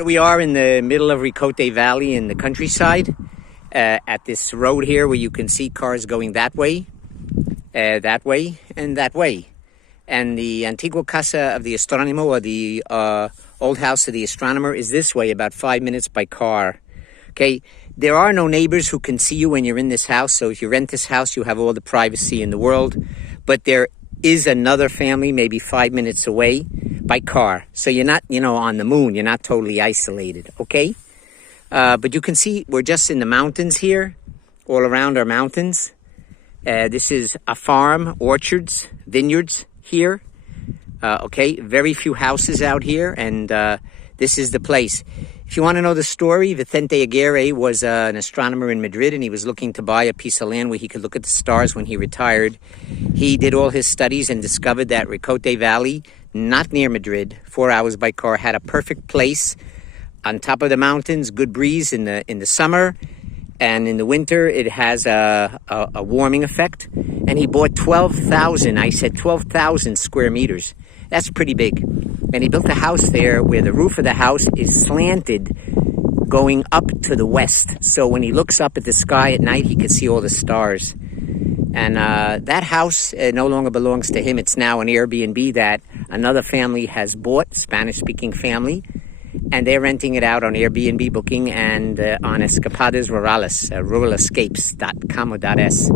Here we are in the middle of Ricote Valley in the countryside, at this road here where you can see cars going that way, and that way. And the antigua casa of the astrónomo, or the old house of the astronomer, is this way, about 5 minutes by car. Okay, there are no neighbors who can see you when you're in this house, so if you rent this house, you have all the privacy in the world. But there is another family maybe 5 minutes away by car, so you're not, on the moon. You're not totally isolated, okay? But you can see we're just in the mountains here, all around our mountains. This is a farm, orchards, vineyards here. Okay, very few houses out here, and this is the place. If you want to know the story, Vicente Aguirre was an astronomer in Madrid, and he was looking to buy a piece of land where he could look at the stars when he retired. He did all his studies and discovered that Ricote Valley, not near Madrid, 4 hours by car, had a perfect place on top of the mountains, good breeze in the summer, and in the winter it has a warming effect. And he bought 12,000 square meters. That's pretty big. And he built a house there where the roof of the house is slanted going up to the west. So when he looks up at the sky at night, he can see all the stars. And that house no longer belongs to him. It's now an Airbnb that another family has bought, Spanish-speaking family. And they're renting it out on Airbnb booking and on Escapadas Rurales, ruralescapes.com or .es.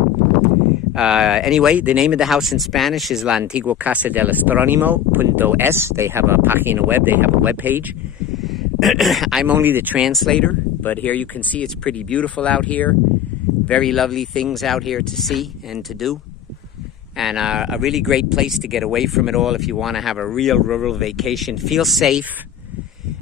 Anyway, the name of the house in Spanish is La Antigua Casa del Astrónomo.es. They have a página web, they have a web page. I'm only the translator, but here you can see it's pretty beautiful out here. Very lovely things out here to see and to do. And a really great place to get away from it all if you want to have a real rural vacation. Feel safe,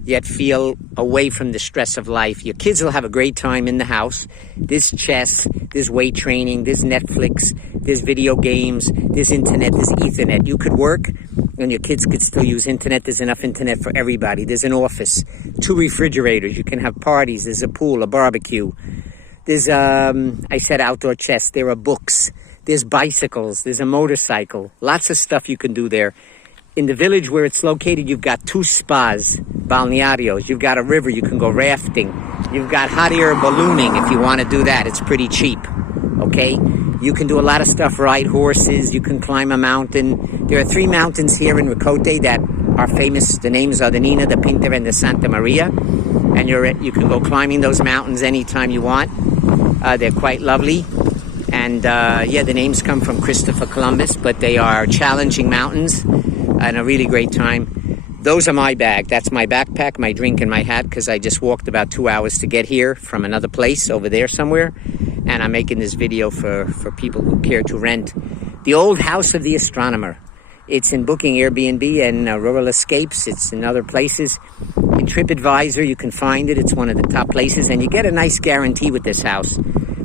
yet feel away from the stress of life. Your kids will have a great time in the house. There's chess, there's weight training, there's Netflix, there's video games, there's internet, there's Ethernet. You could work and your kids could still use internet. There's enough internet for everybody. There's an office, 2 refrigerators. You can have parties. There's a pool, a barbecue. There's, I said outdoor chess. There are books. There's bicycles. There's a motorcycle. Lots of stuff you can do there. In the village where it's located, you've got 2 spas, balnearios. You've got a river. You can go rafting. You've got hot air ballooning if you want to do that. It's pretty cheap, okay? You can do a lot of stuff, ride horses. You can climb a mountain. There are 3 mountains here in Ricote that are famous. The names are the Nina, the Pinta, and the Santa Maria. And you can go climbing those mountains anytime you want. They're quite lovely. And yeah, the names come from Christopher Columbus, but they are challenging mountains and a really great time. Those are my bag. That's my backpack, my drink, and my hat, because I just walked about 2 hours to get here from another place over there somewhere. And I'm making this video for people who care to rent. The old house of the astronomer. It's in Booking, Airbnb, and Rural Escapes. It's in other places. In TripAdvisor, you can find it. It's one of the top places. And you get a nice guarantee with this house.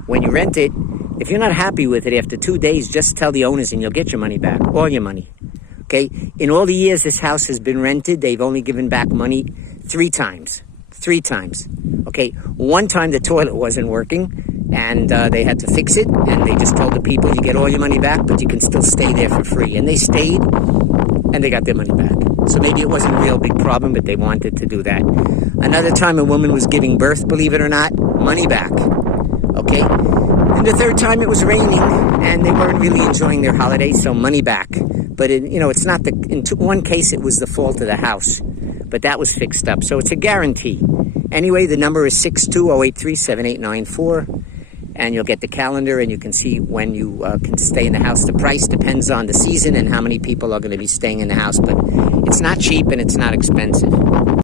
When you rent it, if you're not happy with it after 2 days, just tell the owners and you'll get your money back. All your money. Okay? In all the years this house has been rented, they've only given back money 3 times. 3 times. Okay? One time the toilet wasn't working, and they had to fix it, and they just told the people, you get all your money back, but you can still stay there for free. And they stayed, and they got their money back. So maybe it wasn't a real big problem, but they wanted to do that. Another time a woman was giving birth, believe it or not, money back. Okay? And the 3rd time it was raining, and they weren't really enjoying their holiday, so money back. But it's not in one case it was the fault of the house, but that was fixed up. So it's a guarantee. Anyway, the number is 620837894, and you'll get the calendar, and you can see when you can stay in the house. The price depends on the season and how many people are going to be staying in the house, but it's not cheap and it's not expensive.